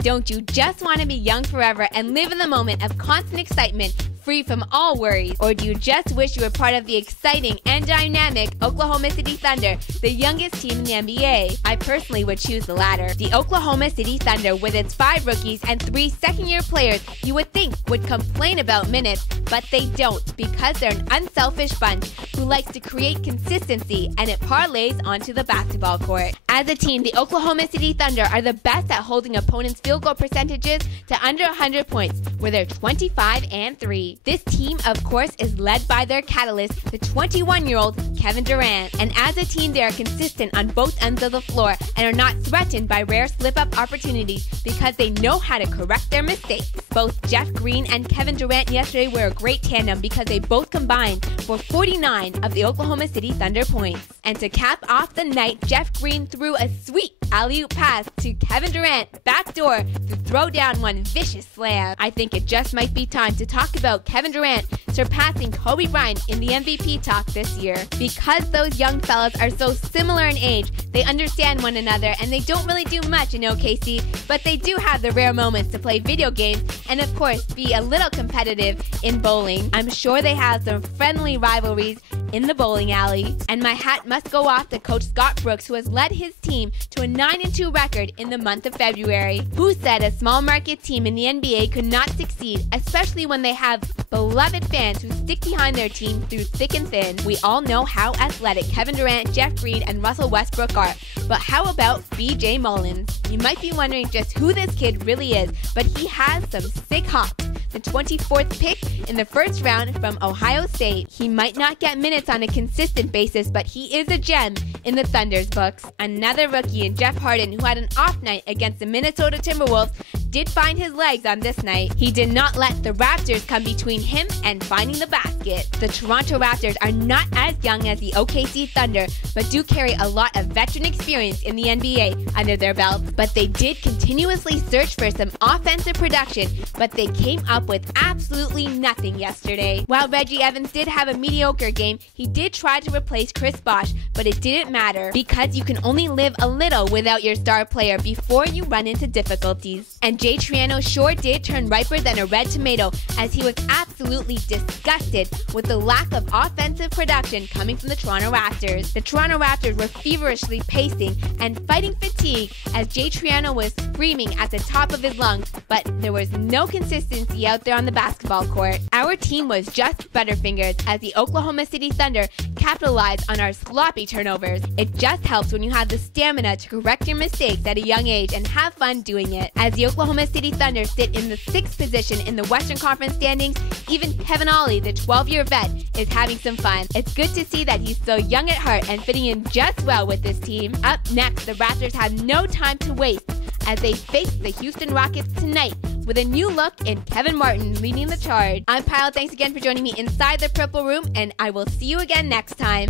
Don't you just want to be young forever and live in the moment of constant excitement, free from all worries? Or do you just wish you were part of the exciting and dynamic Oklahoma City Thunder, the youngest team in the NBA? I personally would choose the latter. The Oklahoma City Thunder, with its 5 rookies and 3 second-year players, you would think would complain about minutes, but they don't, because they're an unselfish bunch who likes to create consistency, and it parlays onto the basketball court. As a team, the Oklahoma City Thunder are the best at holding opponents' field goal percentages to under 100 points, where they're 25-3. This team, of course, is led by their catalyst, the 21-year-old Kevin Durant. And as a team, they are consistent on both ends of the floor and are not threatened by rare slip-up opportunities because they know how to correct their mistakes. Both Jeff Green and Kevin Durant yesterday were a great tandem because they both combined for 49 of the Oklahoma City Thunder points. And to cap off the night, Jeff Green threw a sweet alley-oop pass to Kevin Durant backdoor to throw down one vicious slam. I think it just might be time to talk about Kevin Durant surpassing Kobe Bryant in the MVP talk this year. Because those young fellas are so similar in age, they understand one another and they don't really do much in OKC, but they do have the rare moments to play video games and of course be a little competitive in bowling. I'm sure they have some friendly rivalries in the bowling alley. And my hat must go off to Coach Scott Brooks, who has led his team to a 9-2 record in the month of February. Who said a small market team in the NBA could not succeed, especially when they have beloved fans who stick behind their team through thick and thin? We all know how athletic Kevin Durant, Jeff Green, and Russell Westbrook are, but how about B.J. Mullins? You might be wondering just who this kid really is, but he has some sick hops. The 24th pick in the first round from Ohio State. He might not get minutes on a consistent basis, but he is a gem in the Thunder's books. Another rookie in Jeff Harden, who had an off night against the Minnesota Timberwolves, did find his legs on this night. He did not let the Raptors come between him and finding the basket. The Toronto Raptors are not as young as the OKC Thunder, but do carry a lot of veteran experience in the NBA under their belts. But they did continuously search for some offensive production, but they came up with absolutely nothing yesterday. While Reggie Evans did have a mediocre game, he did try to replace Chris Bosh, but it didn't matter because you can only live a little without your star player before you run into difficulties. And Jay Triano sure did turn riper than a red tomato, as he was absolutely disgusted with the lack of offensive production coming from the Toronto Raptors. The Toronto Raptors were feverishly pacing and fighting fatigue as Jay Triano was screaming at the top of his lungs, but there was no consistency out there on the basketball court. Our team was just butterfingers as the Oklahoma City Thunder capitalized on our sloppy turnovers. It just helps when you have the stamina to correct your mistakes at a young age and have fun doing it. As the Oklahoma City Thunder sit in the 6th position in the Western Conference standings, even Kevin Ollie, the 12-year vet, is having some fun. It's good to see that he's so young at heart and fitting in just well with this team. Up next, the Raptors have no time to waste as they face the Houston Rockets tonight with a new look in Kevin Martin leading the charge. I'm Pyle. Thanks again for joining me inside the Purple Room, and I will see you again next time.